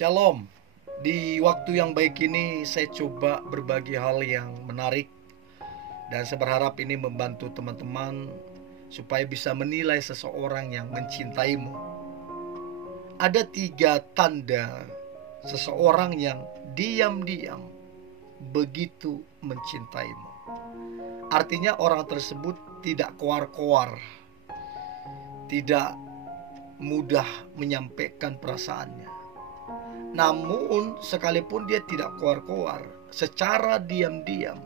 Shalom. Di waktu yang baik ini saya coba berbagi hal yang menarik, dan saya berharap ini membantu teman-teman supaya bisa menilai seseorang yang mencintaimu. Ada 3 tanda seseorang yang diam-diam begitu mencintaimu. Artinya orang tersebut tidak koar-koar, tidak mudah menyampaikan perasaannya. Namun sekalipun dia tidak koar-koar, secara diam-diam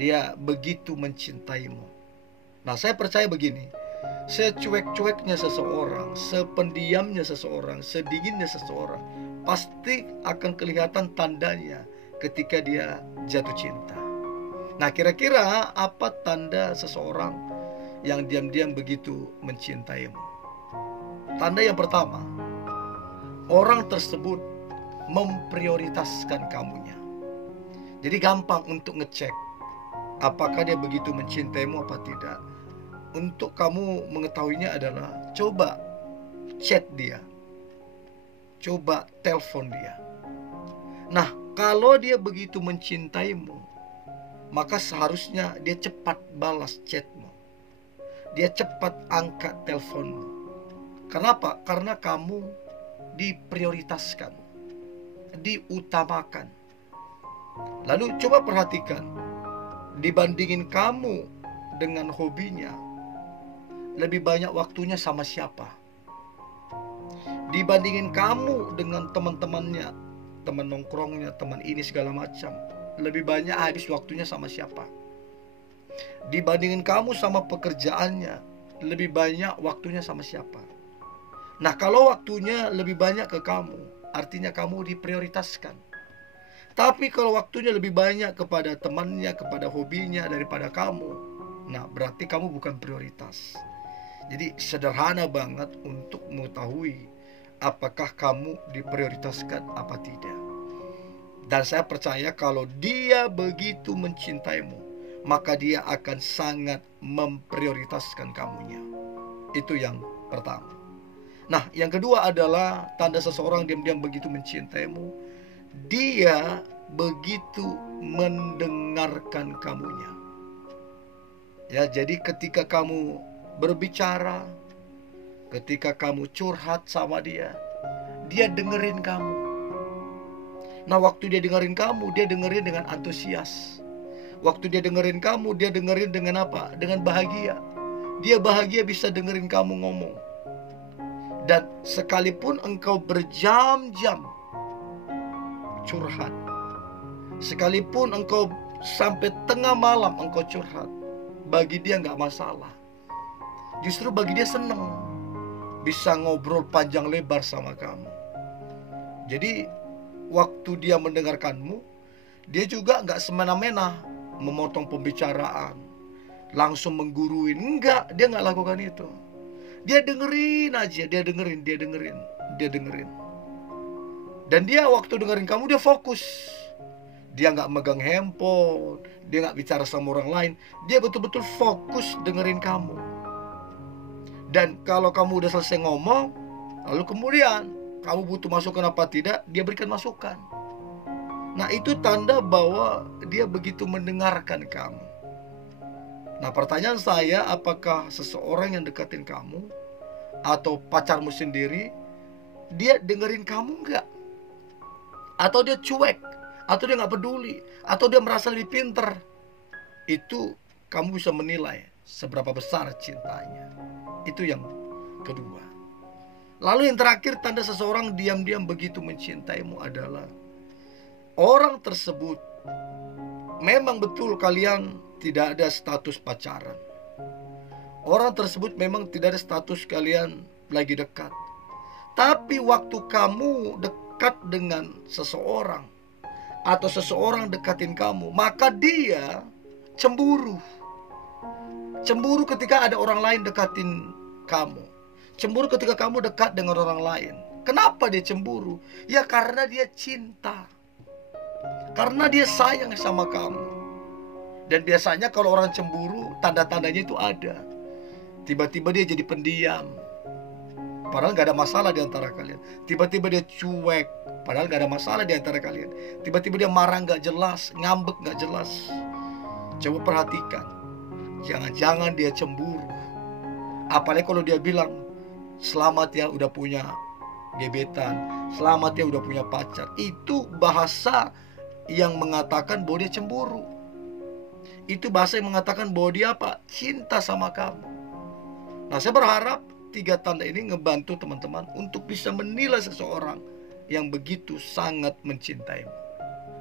dia begitu mencintaimu. Nah, saya percaya begini, secuek-cueknya seseorang, sependiamnya seseorang, sedinginnya seseorang, pasti akan kelihatan tandanya ketika dia jatuh cinta. Nah, kira-kira apa tanda seseorang yang diam-diam begitu mencintaimu? Tanda yang pertama, orang tersebut memprioritaskan kamunya. Jadi gampang untuk ngecek apakah dia begitu mencintaimu apa tidak. Untuk kamu mengetahuinya adalah coba chat dia, coba telepon dia. Nah, kalau dia begitu mencintaimu, maka seharusnya dia cepat balas chatmu, dia cepat angkat teleponmu. Kenapa? Karena kamu diprioritaskan, diutamakan. Lalu coba perhatikan, dibandingin kamu dengan hobinya, lebih banyak waktunya sama siapa? Dibandingin kamu dengan teman-temannya, teman nongkrongnya, teman ini segala macam, lebih banyak habis waktunya sama siapa? Dibandingin kamu sama pekerjaannya, lebih banyak waktunya sama siapa? Nah, kalau waktunya lebih banyak ke kamu, artinya kamu diprioritaskan. Tapi kalau waktunya lebih banyak kepada temannya, kepada hobinya daripada kamu, nah berarti kamu bukan prioritas. Jadi sederhana banget untuk mengetahui apakah kamu diprioritaskan apa tidak. Dan saya percaya kalau dia begitu mencintaimu, maka dia akan sangat memprioritaskan kamunya. Itu yang pertama. Nah, yang kedua adalah tanda seseorang diam-diam begitu mencintaimu, dia begitu mendengarkan kamunya. Ya, jadi ketika kamu berbicara, ketika kamu curhat sama dia, dia dengerin kamu. Nah, waktu dia dengerin kamu, dia dengerin dengan antusias. Waktu dia dengerin kamu, dia dengerin dengan apa? Dengan bahagia. Dia bahagia bisa dengerin kamu ngomong. Dan sekalipun engkau berjam-jam curhat, sekalipun engkau sampai tengah malam engkau curhat, bagi dia nggak masalah. Justru bagi dia senang bisa ngobrol panjang lebar sama kamu. Jadi waktu dia mendengarkanmu, dia juga nggak semena-mena memotong pembicaraan, langsung mengguruin. Enggak, dia nggak lakukan itu. Dia dengerin aja, dia dengerin. Dan dia waktu dengerin kamu, dia fokus. Dia nggak megang handphone, dia nggak bicara sama orang lain. Dia betul-betul fokus dengerin kamu. Dan kalau kamu udah selesai ngomong, lalu kemudian kamu butuh masukan apa tidak, dia berikan masukan. Nah, itu tanda bahwa dia begitu mendengarkan kamu. Nah, pertanyaan saya, apakah seseorang yang deketin kamu atau pacarmu sendiri, dia dengerin kamu nggak? Atau dia cuek? Atau dia nggak peduli? Atau dia merasa lebih pinter? Itu kamu bisa menilai seberapa besar cintanya. Itu yang kedua. Lalu yang terakhir, tanda seseorang diam-diam begitu mencintaimu adalah orang tersebut memang betul kalian tidak ada status pacaran. Orang tersebut memang tidak ada status kalian lagi dekat. Tapi waktu kamu dekat dengan seseorang, atau seseorang dekatin kamu, maka dia cemburu. Cemburu ketika ada orang lain dekatin kamu. Cemburu ketika kamu dekat dengan orang lain. Kenapa dia cemburu? Ya karena dia cinta, karena dia sayang sama kamu. Dan biasanya kalau orang cemburu, tanda-tandanya itu ada. Tiba-tiba dia jadi pendiam, padahal gak ada masalah di antara kalian. Tiba-tiba dia cuek, padahal gak ada masalah di antara kalian. Tiba-tiba dia marah gak jelas, ngambek gak jelas. Coba perhatikan, jangan-jangan dia cemburu. Apalagi kalau dia bilang, selamat ya udah punya gebetan, selamat ya udah punya pacar. Itu bahasa yang mengatakan bahwa dia cemburu. Itu bahasa yang mengatakan bahwa dia apa? Cinta sama kamu. Nah, saya berharap 3 tanda ini ngebantu teman-teman untuk bisa menilai seseorang yang begitu sangat mencintaimu.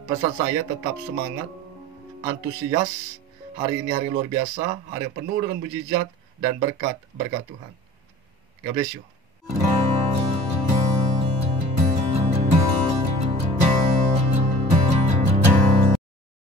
Pesan saya, tetap semangat, antusias. Hari ini hari luar biasa, hari yang penuh dengan mujizat dan berkat Tuhan. God bless you.